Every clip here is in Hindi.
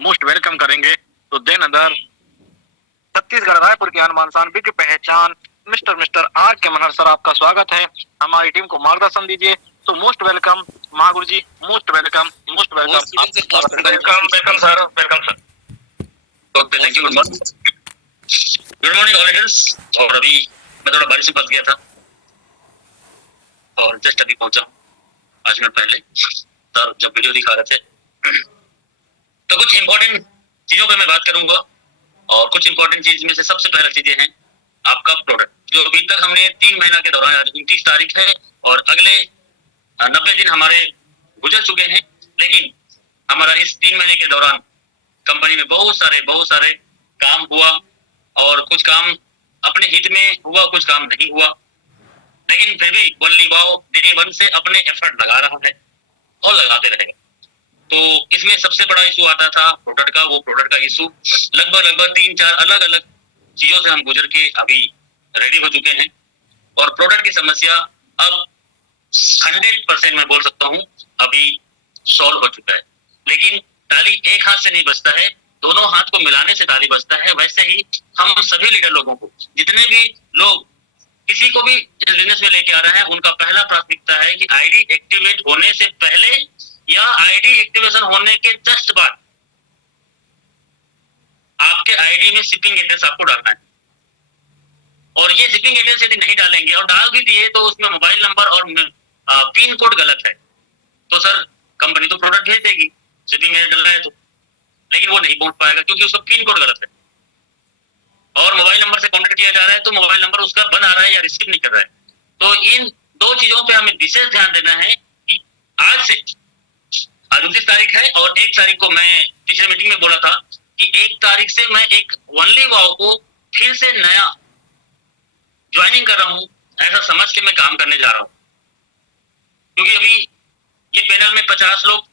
मोस्ट वेलकम करेंगे। तो देन अदर छत्तीसगढ़ रायपुर की हनुमान सांबी की पहचान मिस्टर आर के मनहर सर, आपका स्वागत है। हमारी टीम को मार्गदर्शन दीजिए। तो मोस्ट वेलकम महागुरु जी, most welcome, most welcome, welcome welcome sir, welcome sir. Okay, thank you, good morning, good morning audience. और अभी मैं थोड़ा बारिश में फंस गया था और जस्ट अभी पहुंचा 5 मिनट पहले सर जब वीडियो दिखा रहे थे। तो कुछ इंपॉर्टेंट चीजों पे मैं बात करूंगा और कुछ इंपॉर्टेंट चीज में से सबसे पहला चीजें हैं आपका प्रोडक्ट, जो अभी तक हमने 3 महीना के दौरान, आज 29 तारीख है और अगले 90 दिन हमारे गुजर चुके हैं, लेकिन हमारा इस 3 महीने के दौरान कंपनी में बहुत सारे काम हुआ और कुछ काम अपने हित में हुआ, कुछ काम नहीं हुआ, लेकिन फिर भी वल्ली बाव डे वन से अपने एफर्ट लगा रहा है और लगाते रहेगा। तो इसमें सबसे बड़ा इशू आता था प्रोडक्ट का, वो प्रोडक्ट का इशू लगभग 3-4 अलग अलग चीजों से हम गुजर के अभी रेडी हो चुके हैं और प्रोडक्ट की समस्या अब 100% मैं बोल सकता हूँ अभी सॉल्व हो चुका है। लेकिन ताली एक हाथ से नहीं बजता है, दोनों हाथ को मिलाने से ताली बजता है। वैसे ही हम सभी लीडर लोगों को, जितने भी लोग किसी को भी बिजनेस में लेके आ रहे हैं, उनका पहला प्राथमिकता है कि आईडी एक्टिवेट होने से पहले या आईडी एक्टिवेशन होने के जस्ट बाद आपके आईडी में शिपिंग एड्रेस आपको डालना है। और ये शिपिंग एड्रेस यदि नहीं डालेंगे और डाल भी दिए तो उसमें मोबाइल नंबर और पिन कोड गलत है, तो सर कंपनी तो प्रोडक्ट भेज देगी शिपिंग में डल रहा है तो, लेकिन वो नहीं पहुंच पाएगा क्योंकि उसका पिन कोड गलत है। और मोबाइल नंबर से कॉन्टेक्ट किया जा रहा है तो मोबाइल नंबर उसका बंद आ रहा है या रिसीव नहीं कर रहा है। तो इन दो चीजों पे हमें विशेष ध्यान देना है कि आज 29 तारीख है और 1 तारीख को मैं पिछले मीटिंग में बोला था कि 1 तारीख से मैं एक वनली वाव को फिर से नया ज्वाइनिंग कर रहा हूं, ऐसा समझ के मैं काम करने जा रहा हूं। क्योंकि अभी ये पैनल में 50 लोग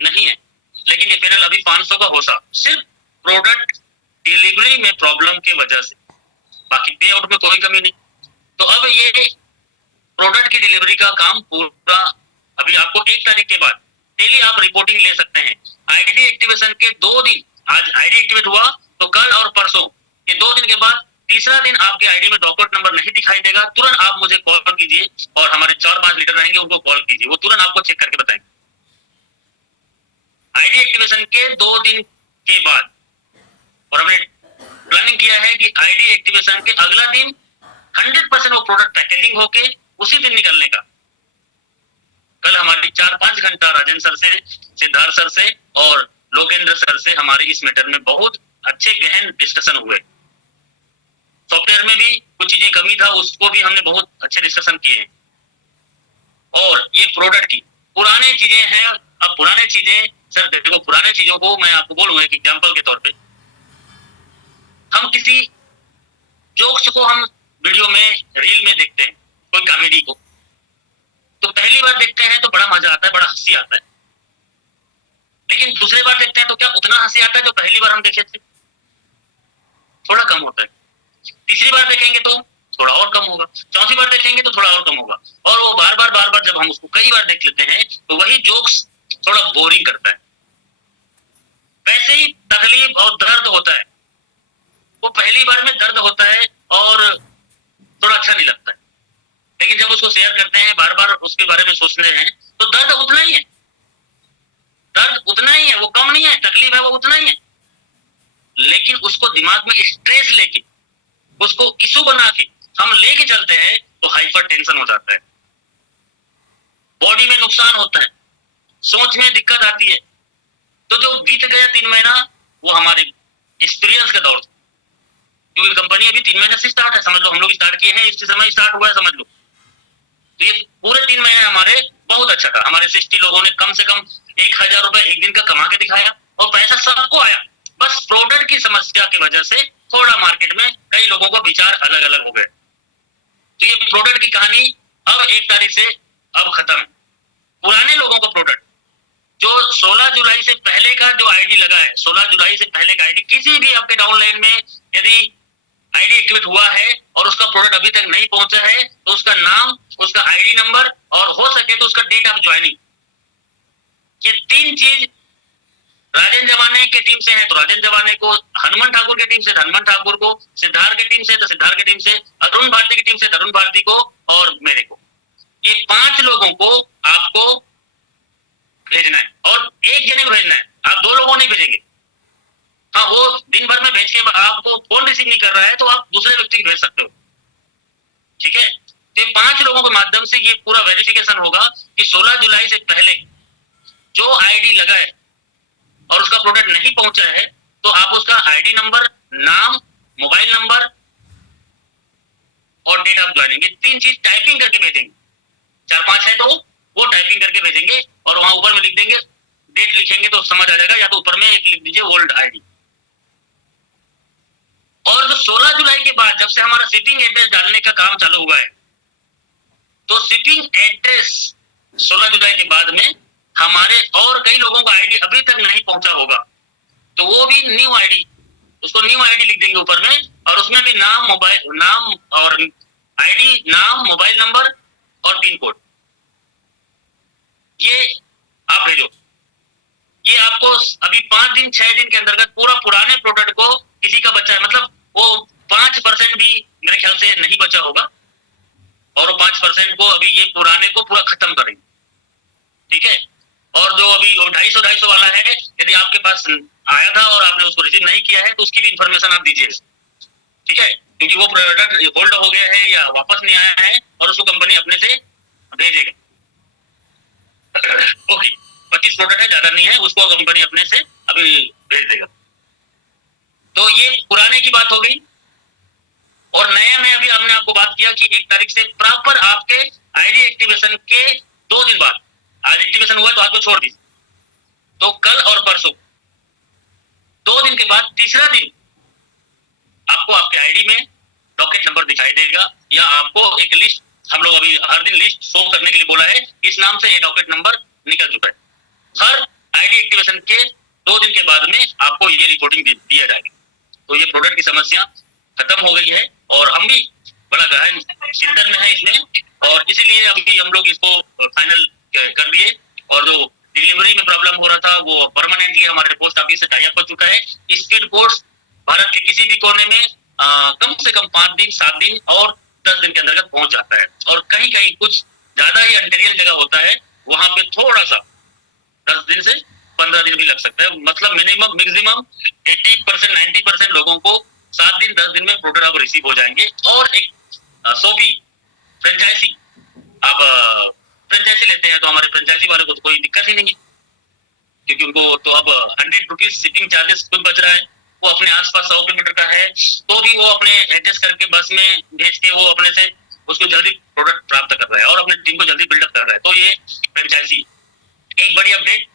नहीं है, लेकिन ये पैनल अभी 500 का होता, सिर्फ प्रोडक्ट डिलीवरी में प्रॉब्लम की वजह से, बाकी पे आउट में कोई कमी नहीं। तो अब ये प्रोडक्ट की डिलीवरी का काम पूरा अभी आपको 1 तारीख के बाद डेली आप रिपोर्टिंग ले सकते हैं। आईडी एक्टिवेशन के 2 दिन, आज आईडी एक्टिवेट हुआ तो कल और परसों, ये 2 दिन के बाद तीसरा दिन आपके आईडी में डॉक्यूमेंट नंबर नहीं दिखाई देगा, तुरंत आप मुझे कॉल कीजिए और हमारे 4-5 लीडर रहेंगे उनको कॉल कीजिए, वो तुरंत आपको चेक करके बताएंगे। आईडी एक्टिवेशन के 2 दिन के बाद, और हमने प्लानिंग किया है कि आईडी एक्टिवेशन के अगला दिन 100% वो प्रोडक्ट पैकेजिंग होके उसी दिन निकलने का। कल हमारी 4-5 घंटा राजेंद्र सर से, सिद्धार्थ सर से और लोकेंद्र सर से हमारे इस मैटर में बहुत अच्छे गहन डिस्कशन हुए। सॉफ्टवेयर में भी कुछ चीजें कमी था, उसको भी हमने बहुत अच्छे डिस्कशन किए। और ये प्रोडक्ट की पुराने चीजें हैं, अब पुराने चीजें सर देखो, पुराने चीजों को मैं आपको बोलूंगा एक एग्जाम्पल के तौर पे, हम किसी जोक्स को हम वीडियो में रील में देखते हैं, कोई कॉमेडी को, तो पहली बार देखते हैं तो बड़ा मजा आता है, बड़ा हंसी आता है, लेकिन दूसरी बार देखते हैं तो क्या उतना हंसी आता है जो पहली बार हम देखे थे? थोड़ा कम होता है। तीसरी बार देखेंगे तो थोड़ा और कम होगा, चौथी बार देखेंगे तो थोड़ा और कम होगा, और वो बार बार जब हम उसको कई बार देख लेते हैं तो वही जोक्स थोड़ा बोरिंग करता है। वैसे ही तकलीफ और दर्द होता है, वो पहली बार में दर्द होता है और थोड़ा अच्छा नहीं लगता है, लेकिन जब उसको शेयर करते हैं, बार बार उसके बारे में सोचते हैं तो दर्द उतना ही है, दर्द उतना ही है, वो कम नहीं है, तकलीफ है वो उतना ही है, लेकिन उसको दिमाग में स्ट्रेस लेके, उसको इशू बना के हम लेके चलते हैं तो हाइपर टेंशन हो जाता है, बॉडी में नुकसान होता है, सोच में दिक्कत आती है। तो जो बीत गया 3 महीना वो हमारे एक्सपीरियंस का दौर था, क्योंकि कंपनी अभी 3 महीने से स्टार्ट है, समझ लो हम लोग स्टार्ट किए हैं, इसी समय स्टार्ट हुआ है, समझ लो। तो ये पूरे 3 महीने हमारे बहुत अच्छा था, हमारे 60 लोगों ने कम से कम 1000 रुपए एक दिन का कमा के दिखाया और पैसा सबको आया, बस प्रोडक्ट की समस्या की वजह से थोड़ा मार्केट में कई लोगों का विचार अलग अलग हो गए। तो ये प्रोडक्ट की कहानी अब 1 तारीख से अब खत्म। पुराने लोगों का प्रोडक्ट जो 16 जुलाई से पहले का जो आईडी लगा है, 16 जुलाई से पहले का आईडी किसी भी आपके डाउनलाइन में यदि आईडी एक्टिवेट हुआ है और उसका प्रोडक्ट अभी तक नहीं पहुंचा है तो उसका नाम, उसका आईडी नंबर और हो सके तो उसका डेट ऑफ ज्वाइनिंग, ये 3 चीज राजेंद्र जमाने के टीम से हैं तो राजेंद्र जवाने को, हनुमान ठाकुर की टीम से हनुमान ठाकुर को, सिद्धार्थ की टीम से तो सिद्धार्थ की टीम से, अरुण भारती की टीम से अरुण भारती को और मेरे को। ये 5 लोगों को आपको भेजना है और एक जने को भेजना है, आप 2 लोगों नहीं भेजेंगे। हाँ, वो दिन भर में भेज के आपको फोन रिसीव नहीं कर रहा है तो आप दूसरे व्यक्ति को भेज सकते हो, ठीक है। तो 5 लोगों के माध्यम से ये पूरा वेरिफिकेशन होगा कि 16 जुलाई से पहले जो आईडी लगा है और उसका प्रोडक्ट नहीं पहुंचा है तो आप उसका आईडी नंबर, नाम, मोबाइल नंबर और डेट ऑफ ज्वाइनिंग, 3 चीज टाइपिंग करके भेजेंगे। 4-5 है तो वो टाइपिंग करके भेजेंगे और वहां ऊपर में लिख देंगे, डेट लिखेंगे तो समझ आ जाएगा, या तो ऊपर में एक लिख दीजिए ओल्ड आईडी। और जो 16 जुलाई के बाद जब से हमारा शिपिंग एड्रेस डालने का काम चालू हुआ है तो शिपिंग एड्रेस 16 जुलाई के बाद में हमारे और कई लोगों का आईडी अभी तक नहीं पहुंचा होगा तो वो भी न्यू आईडी, उसको न्यू आईडी लिख देंगे ऊपर में और उसमें भी नाम, मोबाइल नाम और आईडी, नाम, मोबाइल नंबर और पिन कोड, ये आप भेजो। ये आपको अभी 5 दिन 6 दिन के अंतर्गत पूरा पुराने प्रोडक्ट को किसी का बचा है, मतलब वो 5% भी मेरे ख्याल से नहीं बचा होगा और वो 5% को अभी ये पुराने को पूरा खत्म करेंगे, ठीक है। और जो अभी 250 वाला है, यदि आपके पास आया था और आपने उसको रिसीव नहीं किया है तो उसकी भी इंफॉर्मेशन आप दीजिए, ठीक है, क्योंकि वो प्रोडक्ट होल्ड हो गया है या वापस नहीं आया है और उसको कंपनी अपने से भेजेगी। ओके, 25 प्रोडक्ट है, ज्यादा नहीं है, उसको कंपनी अपने से अभी भेज देगा। तो ये पुराने की बात हो गई। और नए में अभी हमने आपको बात किया कि 1 तारीख से प्रॉपर आपके आईडी एक्टिवेशन के 2 दिन बाद, आज एक्टिवेशन हुआ तो आज को छोड़ दीजिए, तो कल और परसों 2 दिन के बाद तीसरा दिन आपको आपके आईडी में डॉकेट नंबर दिखाई देगा, या आपको एक लिस्ट, हम लोग अभी हर दिन लिस्ट शो करने के लिए बोला है, इस नाम से ये डॉकेट नंबर निकल चुका है। हर आईडी एक्टिवेशन के 2 दिन के बाद में आपको ये रिपोर्टिंग दिया जाएगा। तो ये प्रोडक्ट की समस्या खत्म हो गई है और हम भी बड़ा गहन चिंतन में है इसमें, और इसीलिए अभी हम लोग इसको फाइनल कर दिए। और जो डिलीवरी में प्रॉब्लम हो रहा था वो परमानेंटली हमारे पोस्ट ऑफिस से टाई अप हो चुका है। स्पीड पोस्ट भारत के किसी भी कोने में कम से कम 5 दिन 7 दिन और 10 दिन के अंतर्गत पहुंच जाता है, और कहीं कहीं कुछ ज्यादा ही अंटेरियल जगह होता है वहां पे थोड़ा सा 10 दिन से 15 दिन भी लग सकता है। मतलब मिनिमम मैक्सिमम 80% 90% लोगों को 7 दिन 10 दिन में प्रोडक्ट आप रिसीव हो जाएंगे। और एक शॉपी फ्रेंचाइजी, आप फ्रेंचाइजी लेते हैं तो हमारे फ्रेंचाइजी वाले को तो कोई दिक्कत ही नहीं है, क्योंकि उनको तो अब 100 रुपीज शिपिंग चार्जेस खुद बच रहा है। वो अपने आसपास 100 किलोमीटर का है तो भी वो अपने एडजस्ट करके बस में भेज के वो अपने से उसको जल्दी प्रोडक्ट प्राप्त कर रहा है और अपने टीम को जल्दी बिल्डअप कर रहा है। तो ये फ्रेंचाइजी। एक बड़ी अपडेट,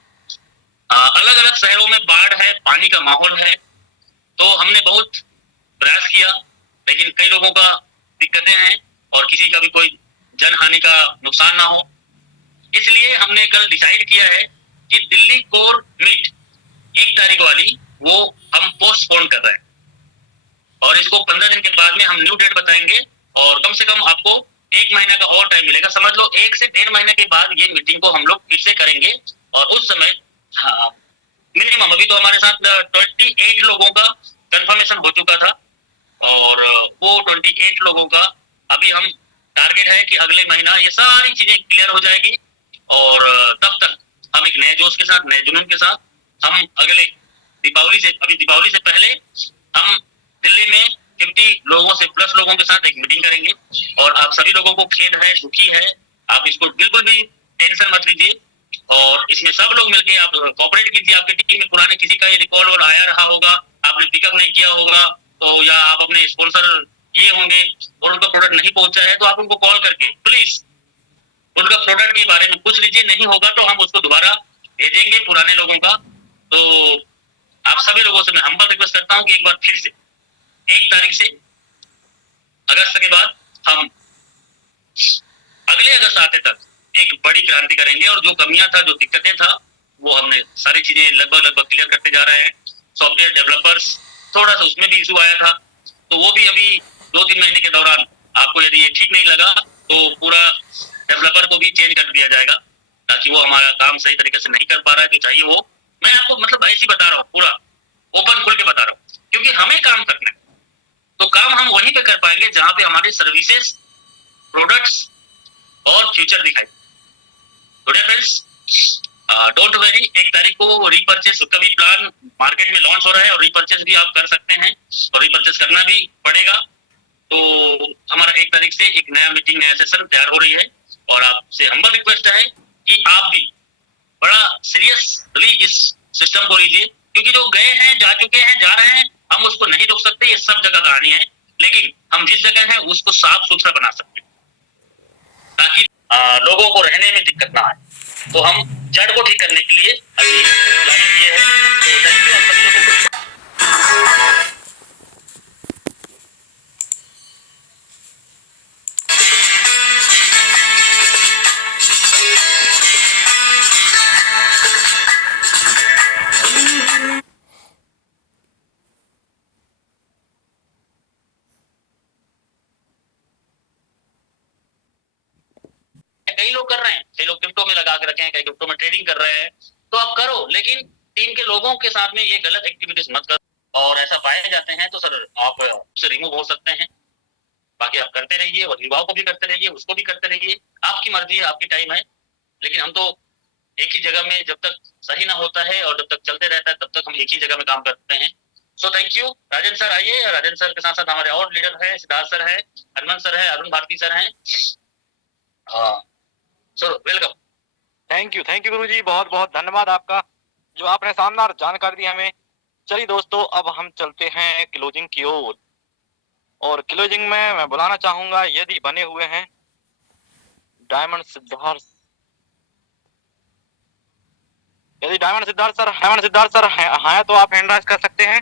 अलग अलग शहरों में बाढ़ है, पानी का माहौल है, तो हमने बहुत प्रयास किया लेकिन कई लोगों का दिक्कतें हैं और किसी का भी कोई जन हानि का नुकसान ना हो, इसलिए हमने कल डिसाइड किया है कि दिल्ली कोर मीट 1 तारीख वाली वो हम पोस्टपोन कर रहे हैं और इसको 15 दिन के बाद में हम न्यू डेट बताएंगे और कम से कम आपको 1 महीना का और टाइम मिलेगा। समझ लो 1 से 1.5 महीने के बाद ये मीटिंग को हम लोग फिर से करेंगे और उस समय मिनिमम अभी तो हमारे साथ 28 लोगों का कंफर्मेशन हो चुका था और वो 28 लोगों का अभी हम टारगेट है कि अगले महीना ये सारी चीजें क्लियर हो जाएगी और तब तक हम एक नए जोश के साथ, नए जुनून के साथ हम अगले दीपावली से पहले हम दिल्ली में 50 लोगों से प्लस लोगों के साथ एक मीटिंग करेंगे। और आप सभी लोगों को खेद है, दुखी है, आप इसको बिल्कुल भी टेंशन मत लीजिए और इसमें सब लोग मिलकर आप कोऑपरेट कीजिए। आपके टीम में पुराने किसी का ये रिकॉल और आया रहा होगा, आपने पिकअप नहीं किया होगा तो, या आप अपने स्पॉन्सर किए होंगे और उनका प्रोडक्ट नहीं पहुंचा है तो आप उनको कॉल करके प्लीज उनका प्रोडक्ट के बारे में पूछ लीजिए। नहीं होगा तो हम उसको दोबारा भेजेंगे पुराने लोगों का। तो आप सभी लोगों से मैं हम्बल रिक्वेस्ट करता हूं कि एक बार फिर से 1 तारीख से अगस्त के बाद हम अगले अगस्त आते तक एक बड़ी क्रांति करेंगे और जो कमियां था, जो दिक्कतें था, वो हमने सारी चीजें लगभग क्लियर करते जा रहे हैं। सॉफ्टवेयर डेवलपर्स थोड़ा सा उसमें भी इशू आया था तो वो भी अभी 2-3 महीने के दौरान आपको यदि ये ठीक नहीं लगा तो पूरा डेवलपर को भी चेंज कर दिया जाएगा, ताकि वो हमारा काम सही तरीके से नहीं कर पा रहा है तो चाहिए वो, मैं आपको मतलब ऐसे ही बता रहा हूँ पूरा हमें काम करना है, तो काम हम वहीं पे कर पाएंगे जहां पे हमारे सर्विसेज, प्रोडक्ट्स और फ्यूचर दिखाई। तो फ्रेंड्स, डोंट वरी, 1 तारीख को रीपर्चेस का भी प्लान मार्केट में लॉन्च हो रहा है और रीपर्चेस भी आप कर सकते हैं और रीपर्चेस करना भी पड़ेगा। तो हमारा 1 तारीख से एक नया मीटिंग, नया सेशन तैयार हो रही है और आपसे हम्बल रिक्वेस्ट है कि आप भी बड़ा सीरियसली इस सिस्टम को लीजिए, क्योंकि जो गए हैं, जा चुके हैं, जा रहे हैं, हम उसको नहीं रोक सकते, ये सब जगह कहानी है, लेकिन हम जिस जगह है उसको साफ सुथरा बना सकते हैं ताकि लोगों को रहने में दिक्कत ना आए। तो हम जड़ को ठीक करने के लिए अभी प्लानिंग किए हैं। तो थैंक यू आप सभी लोगों को। कई लोग कर रहे हैं, कई लोग क्रिप्टो में लगा के रखे हैं, कई क्रिप्टो में ट्रेडिंग कर रहे हैं, तो आप करो, लेकिन टीम के लोगों के साथ में ये गलत एक्टिविटीज मत करो। और ऐसा पाए जाते हैं तो सर आप उससे रिमूव हो सकते हैं। बाकी आप करते रहिए और युवाओं को भी करते रहिए, उसको भी करते रहिए, आपकी मर्जी है, आपकी टाइम है, लेकिन हम तो एक ही जगह में जब तक सही ना होता है और जब तक चलते रहता है तब तक हम एक ही जगह में काम करते हैं। So thank you. Rajan sir आइए, राजन सर के साथ साथ हमारे और लीडर है, सिद्धार्थ सर है, हनुमान सर है, अरुण भारती सर है। Sir welcome. थैंक यू गुरुजी, बहुत बहुत धन्यवाद आपका, जो आपने शानदार जानकारी दी हमें। चलिए दोस्तों, अब हम चलते हैं क्लोजिंग की ओर, और क्लोजिंग में मैं बुलाना चाहूंगा, यदि बने हुए हैं डायमंड सिद्धार्थ, यदि डायमंड सिद्धार्थ सर हैं तो आप हैंड राइज कर सकते हैं।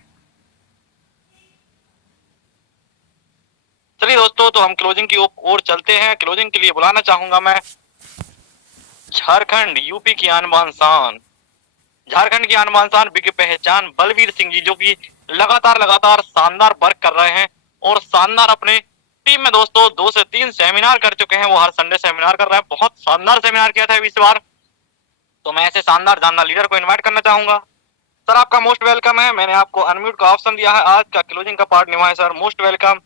चलिए दोस्तों, तो हम क्लोजिंग की ओर चलते हैं। क्लोजिंग के लिए बुलाना चाहूंगा मैं झारखंड यूपी की आन शान, झारखंड की आन शान बिग पहचान बलवीर सिंह जी, जो कि लगातार शानदार वर्क कर रहे हैं और शानदार अपने टीम में दोस्तों 2 से 3 सेमिनार कर चुके हैं। वो हर संडे सेमिनार कर रहे हैं, बहुत शानदार सेमिनार किया था इस बार। तो मैं ऐसे शानदार लीडर को इन्वाइट करना चाहूंगा। सर आपका मोस्ट वेलकम है, मैंने आपको अनम्यूट का ऑप्शन दिया है, आज का क्लोजिंग का पार्ट निभाए sir. Most welcome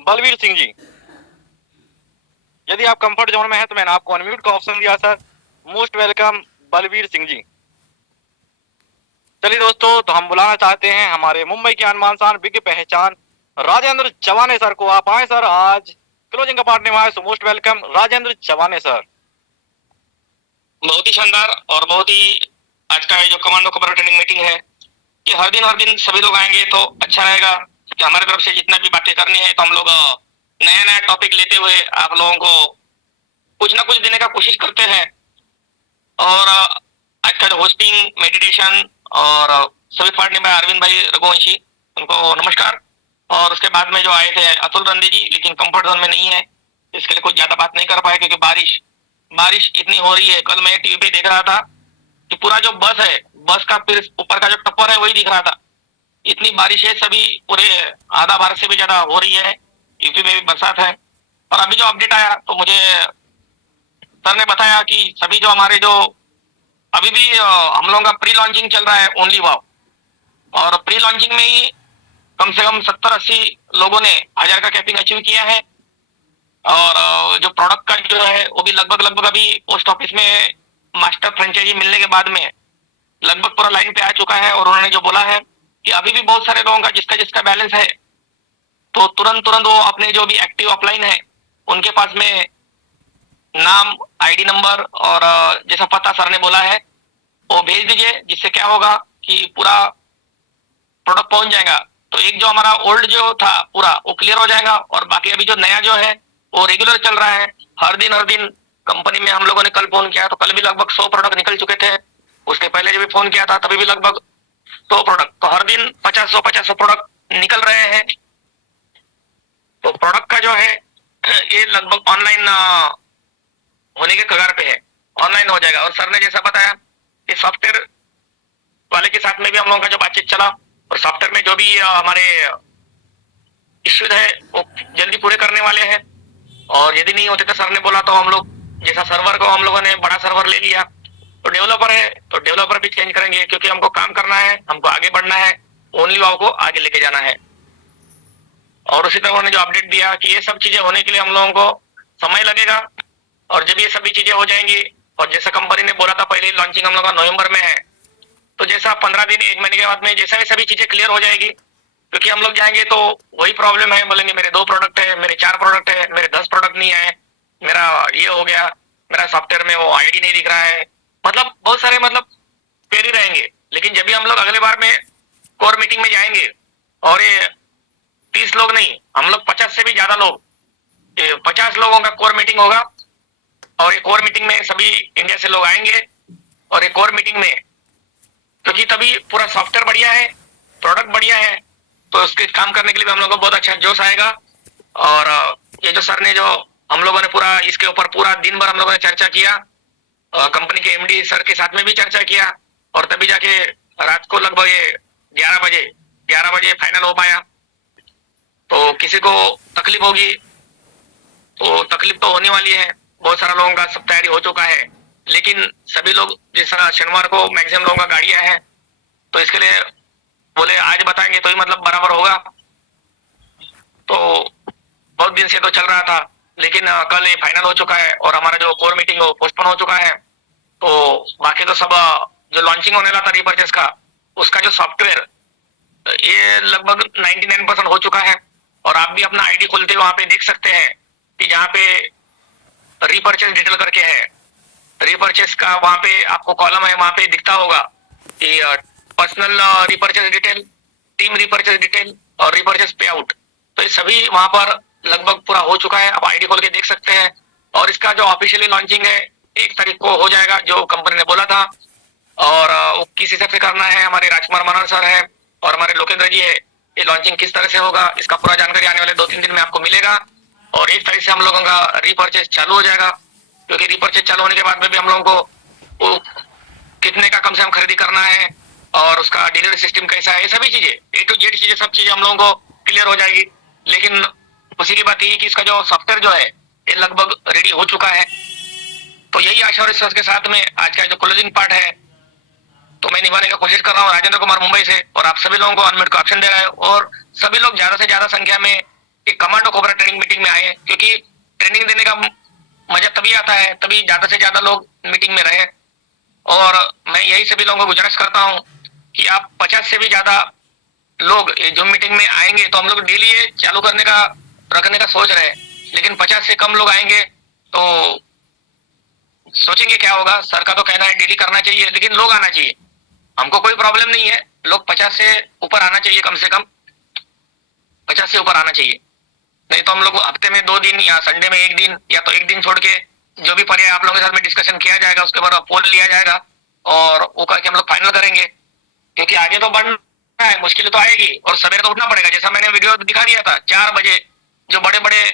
Balveer Singh ji. यदि आप कंफर्ट जोन में हैं तो मैंने आपको अनम्यूट का ऑप्शन दिया sir. Most welcome Balveer Singh ji. चलिए दोस्तों, तो हम बुलाना चाहते हैं हमारे मुंबई की अनमान शान बिग पहचान राजेंद्र चवाने सर को। आप आए सर, आज क्लोजिंग का पार्ट निभाए। So most welcome Rajendra Chavane sir. बहुत ही शानदार और बहुत ही आज का जो कमांडो कबर ट्रेनिंग मीटिंग है, कि हर दिन सभी लोग आएंगे तो अच्छा रहेगा, कि हमारे तरफ से जितना भी बातें करनी है तो हम लोग नया टॉपिक लेते हुए आप लोगों को कुछ ना कुछ देने का कोशिश करते हैं। और आज का जो होस्टिंग, मेडिटेशन और सभी पार्ट निभाए अरविंद भाई रघुवंशी, उनको नमस्कार। और उसके बाद में जो आए थे अतुल रंदी जी, लेकिन कंफर्ट जोन में नहीं है, इसके लिए कुछ ज्यादा बात नहीं कर पाए क्योंकि बारिश इतनी हो रही है। कल मैं टीवी पे देख रहा था कि पूरा जो बस है, बस का फिर ऊपर का जो टप्पर है वही दिख रहा था। इतनी बारिश है, सभी पूरे आधा भारत से भी ज्यादा हो रही है, यूपी में भी बरसात है। और अभी जो अपडेट आया तो मुझे सर ने बताया कि सभी जो हमारे जो अभी भी हम लोगों का प्री लॉन्चिंग चल रहा है ओनली वाव, और प्री लॉन्चिंग में ही कम से कम 70-80 लोगों ने 1000 का कैपिंग अचीव किया है। और जो प्रोडक्ट का जो है वो भी लगभग अभी पोस्ट ऑफिस में मास्टर फ्रेंचाइजी मिलने के बाद में लगभग पूरा लाइन पे आ चुका है। और उन्होंने जो बोला है कि अभी भी बहुत सारे लोगों का जिसका बैलेंस है तो तुरंत वो अपने जो भी एक्टिव ऑफलाइन है उनके पास में नाम, आईडी नंबर और जैसा पता सर ने बोला है वो भेज दीजिए, जिससे क्या होगा कि पूरा प्रोडक्ट पहुंच जाएगा। तो एक जो हमारा ओल्ड जो था पूरा वो क्लियर हो जाएगा, और बाकी अभी जो नया जो है वो रेगुलर चल रहा है। हर दिन कंपनी में हम लोगों ने कल फोन किया तो कल भी लगभग 100 प्रोडक्ट निकल चुके थे। उसके पहले जब भी फोन किया था तभी भी लगभग 100 प्रोडक्ट, तो हर दिन 50-100 प्रोडक्ट निकल रहे हैं। तो प्रोडक्ट का जो है ये लगभग ऑनलाइन होने के कगार पे है, ऑनलाइन हो जाएगा। और सर ने जैसा बताया कि सॉफ्टवेयर वाले के साथ में भी हम लोगों का जो बातचीत चला, और सॉफ्टवेयर में जो भी हमारे इश्यू है वो जल्दी पूरे करने वाले हैं। और यदि नहीं होते तो सर ने बोला तो हम लोग जैसा सर्वर को हम लोगों ने बड़ा सर्वर ले लिया, तो डेवलपर है तो डेवलपर भी चेंज करेंगे, क्योंकि हमको काम करना है, हमको आगे बढ़ना है, ओनली वाव को आगे लेके जाना है। और उसी तरह उन्होंने जो अपडेट दिया कि ये सब चीजें होने के लिए हम लोगों को समय लगेगा, और जब ये सभी चीजें हो जाएंगी, और जैसा कंपनी ने बोला था पहले लॉन्चिंग हम लोग का नवंबर में है, तो जैसा 15 दिन 1 महीने के बाद में जैसा ये सभी चीजें क्लियर हो जाएगी, क्योंकि हम लोग जाएंगे तो वही प्रॉब्लम है, बोलेंगे मेरे 2 प्रोडक्ट है, मेरे 4 प्रोडक्ट है, मेरे 10 प्रोडक्ट नहीं आए, मेरा ये हो गया, मेरा सॉफ्टवेयर में वो आईडी नहीं दिख रहा है, मतलब बहुत सारे मतलब क्वेरी रहेंगे। लेकिन जब भी हम लोग अगले बार में कोर मीटिंग में जाएंगे, और ये 30 लोग नहीं, हम लोग 50 से भी ज्यादा लोग, 50 लोगों का कोर मीटिंग होगा, और ये कोर मीटिंग में सभी इंडिया से लोग आएंगे, और ये कोर मीटिंग में क्योंकि तभी पूरा सॉफ्टवेयर बढ़िया है, प्रोडक्ट बढ़िया है, तो उसके काम करने के लिए भी हम लोगों को बहुत अच्छा जोश आएगा। और ये जो सर ने जो हम लोगों ने पूरा इसके ऊपर पूरा दिन भर हम लोगों ने चर्चा किया, कंपनी के एमडी सर के साथ में भी चर्चा किया, और तभी जाके रात को लगभग ये 11 बजे फाइनल हो पाया। तो किसी को तकलीफ होगी तो तकलीफ तो होने वाली है, बहुत सारा लोगों का सब तैयारी हो चुका है, लेकिन सभी लोग जैसा शनिवार को मैक्सिमम लोगों का गाड़ियां हैं, तो इसके लिए बोले आज बताएंगे तो ही मतलब बराबर होगा। तो बहुत दिन से तो चल रहा था, लेकिन कल ये फाइनल हो चुका है, और हमारा जो कोर मीटिंग वो पोस्टपोन हो चुका है। तो बाकी तो सब जो लॉन्चिंग होने वाला था रीपरचेस का, उसका जो सॉफ्टवेयर ये लगभग 99% हो चुका है, और आप भी अपना आईडी खोलते वहां पे देख सकते हैं कि जहाँ पे रीपरचेस डिटेल करके है, रीपरचेस का वहां पे आपको कॉलम है, वहां पे दिखता होगा कि पर्सनल रीपरचेस डिटेल, टीम रीपरचेस डिटेल और रीपरचेस पे आउट। तो ये सभी वहां पर लगभग पूरा हो चुका है, आप आईडी खोल के देख सकते हैं। और इसका जो ऑफिशियली लॉन्चिंग है 1 तारीख को हो जाएगा, जो कंपनी ने बोला था। और वो किस हिसाब से करना है, हमारे राजकुमार मनोहर सर है और हमारे लोकेंद्र जी है, ये लॉन्चिंग किस तरह से होगा इसका पूरा जानकारी आने वाले 2-3 दिन में आपको मिलेगा। और 1 तारीख से हम लोगों का रीपरचेस चालू हो जाएगा, क्योंकि रीपरचेस चालू होने के बाद में भी हम लोगों को वो कितने का कम से कम खरीदी करना है, और उसका डिलीवरी सिस्टम कैसा है, ये सभी चीजें A to Z चीजें सब चीजें हम लोगों को क्लियर हो जाएगी। लेकिन उसी की बात यही कि इसका जो सॉफ्टवेयर जो है ये लगभग रेडी हो चुका है। तो यही आशा और विश्वास के साथ में आज का जो क्लोजिंग पार्ट है तो मैं निभाने की कोशिश कर रहा हूँ, राजेंद्र कुमार मुंबई से। और आप सभी लोगों को अनम्यूट का ऑप्शन दे रहा है, और सभी लोग ज्यादा से ज्यादा संख्या में एक कमांडो कोबरा ट्रेनिंग मीटिंग में आए, क्योंकि ट्रेनिंग देने का मजा तभी आता है, तभी ज्यादा से ज्यादा लोग मीटिंग में रहे। और मैं यही सभी लोगों को गुजारिश करता हूँ कि आप 50 से भी ज्यादा लोग जो मीटिंग में आएंगे, तो हम लोग डेली ये चालू करने का रखने का सोच रहे हैं, लेकिन 50 से कम लोग आएंगे तो सोचेंगे क्या होगा। सर का तो कहना है डेली करना चाहिए, लेकिन लोग आना चाहिए, हमको कोई प्रॉब्लम नहीं है, लोग 50 से ऊपर आना चाहिए, कम से कम 50 से ऊपर आना चाहिए। नहीं तो हम लोग हफ्ते में 2 दिन या संडे में 1 दिन या तो 1 दिन छोड़ के जो भी पर्याय आप लोगों के साथ में डिस्कशन किया जाएगा, उसके बाद पोल लिया जाएगा, और वो करके हम लोग फाइनल करेंगे। क्योंकि आगे तो बढ़ना है, मुश्किल तो आएगी, और सवेरे तो उठना पड़ेगा। जैसा मैंने वीडियो दिखा दिया था 4 बजे, जो बड़े बड़े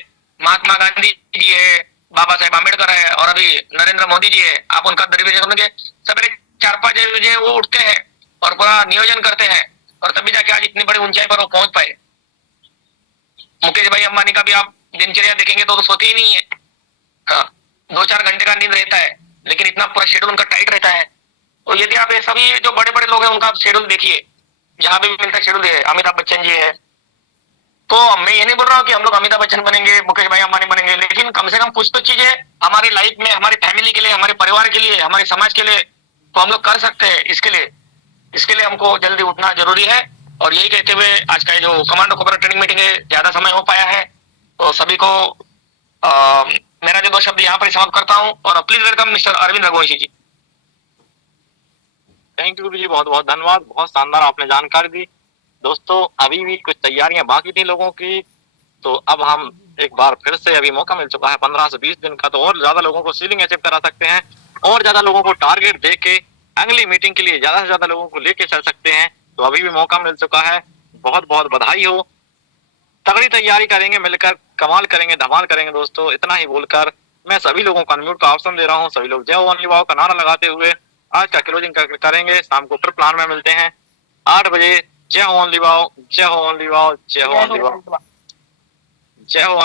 महात्मा गांधी जी है, बाबा साहेब आम्बेडकर है, और अभी नरेंद्र मोदी जी है, आप उनका दरवाजे सुनेंगे, सवेरे 4-5 बजे वो उठते हैं और पूरा नियोजन करते हैं, और तभी जाके आज इतनी बड़ी ऊंचाई पर वो पहुंच पाए। मुकेश भाई अंबानी का भी आप दिनचर्या देखेंगे तो सोते ही नहीं है, हाँ 2-4 घंटे का नींद रहता है, लेकिन इतना पूरा शेड्यूल उनका टाइट रहता है। तो यदि आप ये सभी जो बड़े बड़े लोग हैं उनका शेड्यूल देखिए, जहां भी मिलता शेड्यूल है, अमिताभ बच्चन जी है। तो मैं ये नहीं बोल रहा हूँ कि हम लोग अमिताभ बच्चन बनेंगे, मुकेश भाई अंबानी बनेंगे, लेकिन कम से कम कुछ तो चीजें हमारी लाइफ में, हमारी फैमिली के लिए, हमारे परिवार के लिए, हमारे समाज के लिए तो हम लोग कर सकते हैं। इसके लिए हमको जल्दी उठना जरूरी है। और यही कहते हुए आज का जो कमांडो कोबरा ट्रेनिंग मीटिंग है, ज्यादा समय हो पाया है, तो सभी को मेरा जो 2 शब्द यहाँ पर समाप्त करता हूँ। और please welcome mister Arvind Raghuvanshi ji. Thank you गुरु जी, बहुत बहुत धन्यवाद, बहुत शानदार आपने जानकारी दी। दोस्तों अभी भी कुछ तैयारियां बाकी थी लोगों की, तो अब हम एक बार फिर से अभी मौका मिल चुका है 15 से 20 दिन का, तो और ज्यादा लोगों को सीलिंग अचीव करा सकते हैं, और ज्यादा लोगों को टारगेट दे के अगली मीटिंग के लिए ज्यादा से ज्यादा लोगों को लेके चल सकते हैं। तो अभी भी मौका मिल चुका है, बहुत बहुत बधाई हो, तगड़ी तैयारी करेंगे, मिलकर कमाल करेंगे, धमाल करेंगे। दोस्तों इतना ही बोलकर मैं सभी लोगों को अनम्यूट का ऑप्शन दे रहा हूँ। सभी लोग जय ओनली वाव का नारा लगाते हुए आज का क्लोजिंग करेंगे। शाम को फिर प्लान में मिलते हैं 8 बजे। जय ओनली वाव, जय ओनली वाव, जय ओनली वाव, जय हो।